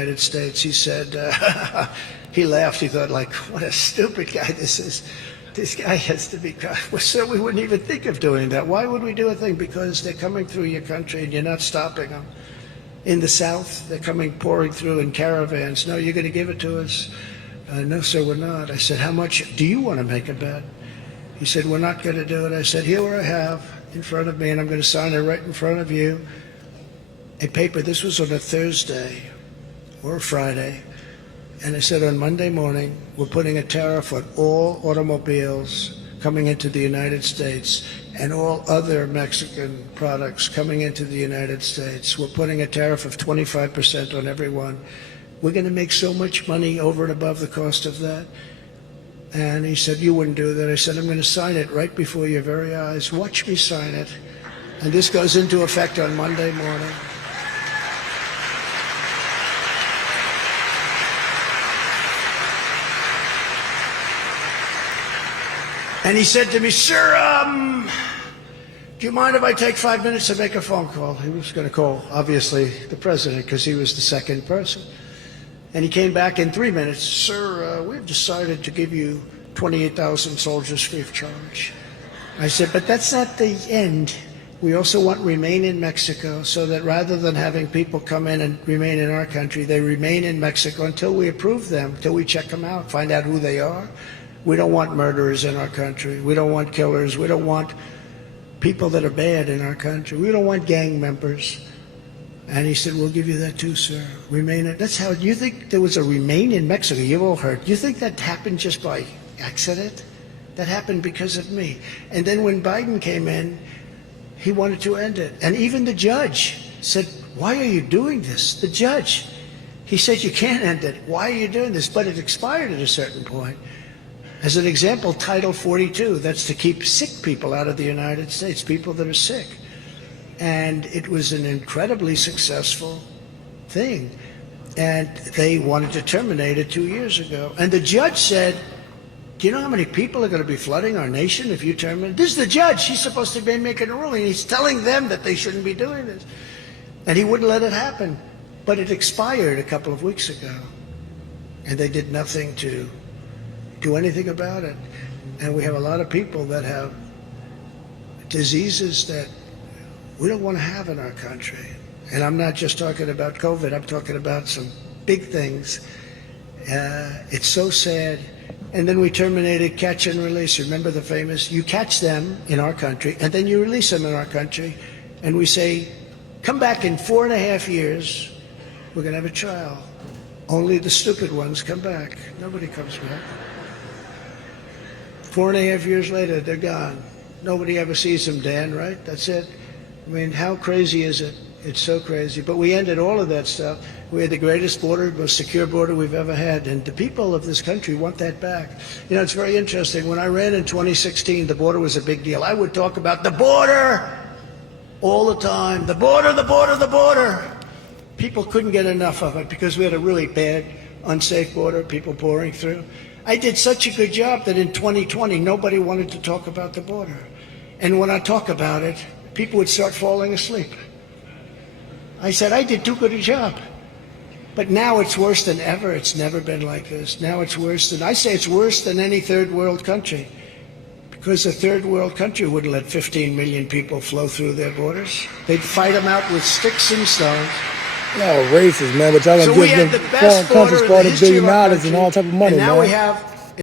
United States. He said, he laughed. He thought, like, what a stupid guy this is. This guy has to be, so we wouldn't even think of doing that. Why would we do a thing? Because they're coming through your country and you're not stopping them. In the South, they're coming, pouring through in caravans. No, you're going to give it to us? No, sir, we're not. I said, how much do you want to make a bet? He said, we're not going to do it. I said, here what I have in front of me, and I'm going to sign it right in front of you. A paper, this was on a Thursday or a Friday. And I said, on Monday morning, we're putting a tariff on all automobiles coming into the United States and all other Mexican products coming into the United States. We're putting a tariff of 25% on everyone. We're going to make so much money over and above the cost of that. And he said, you wouldn't do that. I said, I'm going to sign it right before your very eyes. Watch me sign it. And this goes into effect on Monday morning. And he said to me, sir, do you mind if I take 5 minutes to make a phone call? He was going to call, obviously, the president, because he was the second person. And he came back in 3 minutes. Sir, we've decided to give you 28,000 soldiers free of charge. I said, but that's not the end. We also want remain in Mexico, so that rather than having people come in and remain in our country, they remain in Mexico until we approve them, until we check them out, find out who they are. We don't want murderers in our country. We don't want killers. We don't want people that are bad in our country. We don't want gang members. And he said, we'll give you that too, sir. Remain in. That's how, you think there was a remain in Mexico? You've all heard. You think that happened just by accident? That happened because of me. And then when Biden came in, he wanted to end it. And even the judge said, why are you doing this? The judge. He said, you can't end it. Why are you doing this? But it expired at a certain point. As an example, Title 42, that's to keep sick people out of the United States, people that are sick. And it was an incredibly successful thing. And they wanted to terminate it 2 years ago. And the judge said, do you know how many people are going to be flooding our nation if you terminate? This is the judge. He's supposed to be making a ruling. He's telling them that they shouldn't be doing this. And he wouldn't let it happen. But it expired a couple of weeks ago. And they did nothing to do anything about it. And we have a lot of people that have diseases that we don't want to have in our country. And I'm not just talking about COVID, I'm talking about some big things. It's so sad. And then we terminated catch and release. Remember the famous, you catch them in our country and then you release them in our country. And we say, come back in 4.5 years, we're going to have a trial. Only the stupid ones come back. Nobody comes back. 4.5 years later, they're gone. Nobody ever sees them, Dan, right? That's it. I mean, how crazy is it? It's so crazy. But we ended all of that stuff. We had the greatest border, most secure border we've ever had. And the people of this country want that back. You know, it's very interesting. When I ran in 2016, the border was a big deal. I would talk about the border all the time. The border, the border, the border. People couldn't get enough of it because we had a really bad, unsafe border, people pouring through. I did such a good job that in 2020, nobody wanted to talk about the border. And when I talk about it, people would start falling asleep. I said, I did too good a job. But now it's worse than ever. It's never been like this. Now it's worse than, I say it's worse than any third world country. Because a third world country wouldn't let 15 million people flow through their borders. They'd fight them out with sticks and stones. Y'all racist, man, but y'all gonna give them foreign countries $40 billion and all type of money, and now man. we have